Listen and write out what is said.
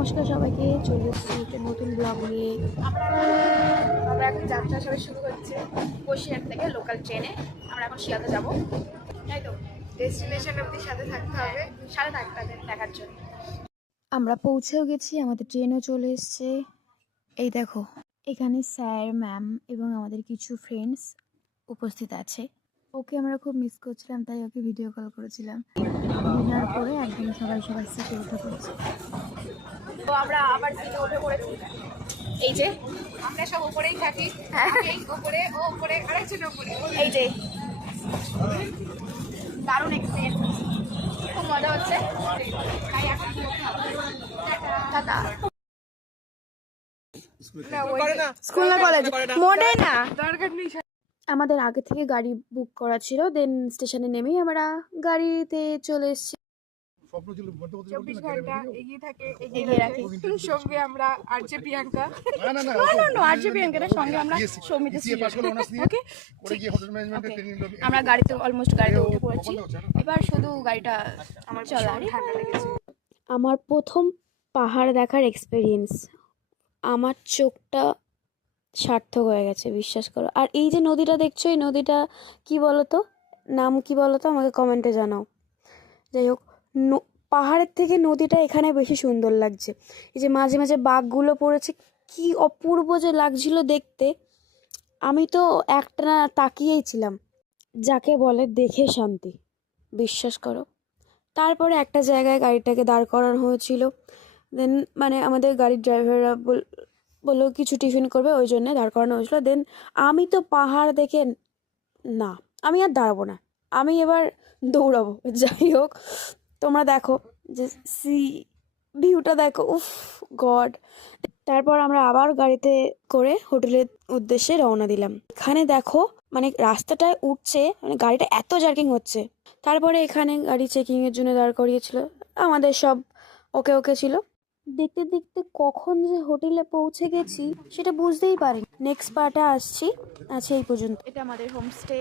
নমস্কার সবাইকে, চলে এসেছি একটা নতুন ব্লগ নিয়ে। আমরা এখন যাত্রা সবাই শুরু হচ্ছে বসিরহাট থেকে লোকাল ট্রেনে। আমরা এখন শিয়ালদা যাবো, তাই তো ডেস্টিনেশন অবধি সাথে থাকতে হবে, সাথে থাকতে হবে দেখার জন্য। আমরা পৌঁছেও গেছি, আমাদের ট্রেনও চলে এসছে। এই দেখো, এখানে স্যার, ম্যাম এবং আমাদের কিছু ফ্রেন্ডস উপস্থিত আছে। ওকে আমরা খুব মিস করছিলাম, তাই ওকে ভিডিও কল করেছিলাম। ডিনার করে একদম সবাই সবার সিটে উঠে পড়েছে। তো আমরা আবার সিটে উঠে পড়েছি। এই যে আমরা সব উপরেই থাকি, এই উপরে, ও উপরে, আরেকজন উপরে। এই যে দারুণ এক্সপিরিয়েন্স, খুব মজা হচ্ছে। তাই এখন টাটা। স্কুল না কলেজ মোড়ে না, দরকার নেই। আমাদের আগে থেকে গাড়ি বুক করা ছিল, দেন স্টেশনে নেমেই আমরা গাড়িতে চলে এসেছি। 24 ঘন্টা এগিয়ে থাকে, এগিয়ে রাখে। সঙ্গে আমরা আরজে প্রিয়াঙ্কা, আরজে প্রিয়াঙ্কার সঙ্গে আমরা সৌমিতা ছিল। আমরা গাড়িতে অলমোস্ট গাড়িতে উঠে পড়েছি, এবার শুধু গাড়িটা আমার চলার। ঠান্ডা লেগেছে। আমার প্রথম পাহাড় দেখার এক্সপিরিয়েন্স, আমার চোখটা সার্থক হয়ে গেছে, বিশ্বাস করো। আর এই যে নদীটা দেখছো, এই নদীটা কি বলতো, নাম কি বলতো, আমাকে কমেন্টে জানাও। যাই হোক, পাহাড়ের থেকে নদীটা এখানে বেশি সুন্দর লাগছে। এই যে মাঝে মাঝে বাঘগুলো পড়েছে, কি অপূর্ব যে লাগছিল দেখতে। আমি তো একটা তাকিয়েই ছিলাম, যাকে বলে দেখে শান্তি, বিশ্বাস করো। তারপরে একটা জায়গায় গাড়িটাকে দাঁড় করানো হয়েছিল, দেন মানে আমাদের গাড়ির ড্রাইভাররা বললো কিছু টিফিন করবে, ওই জন্যে দাঁড় করানো হয়েছিল। দেন আমি তো পাহাড় দেখে না, আমি আর দাঁড়াবো না, আমি এবার দৌড়াবো। যাই হোক, তোমরা দেখো যে ভিউটা দেখো, উফ গড। তারপর আমরা আবার গাড়িতে করে হোটেলের উদ্দেশ্যে রওনা দিলাম। এখানে দেখো মানে রাস্তাটায় উঠছে, মানে গাড়িটা এত জার্কিং হচ্ছে। তারপরে এখানে গাড়ি চেকিংয়ের জন্য দাঁড় করিয়েছিল, আমাদের সব ওকে ওকে ছিল। দেখতে দেখতে কখন যে হোটেলে পৌঁছে গেছি সেটা বুঝতেই পারি। নেক্সট পার্টে আসছি, আছে এই পর্যন্ত। এটা আমাদের হোমস্টে,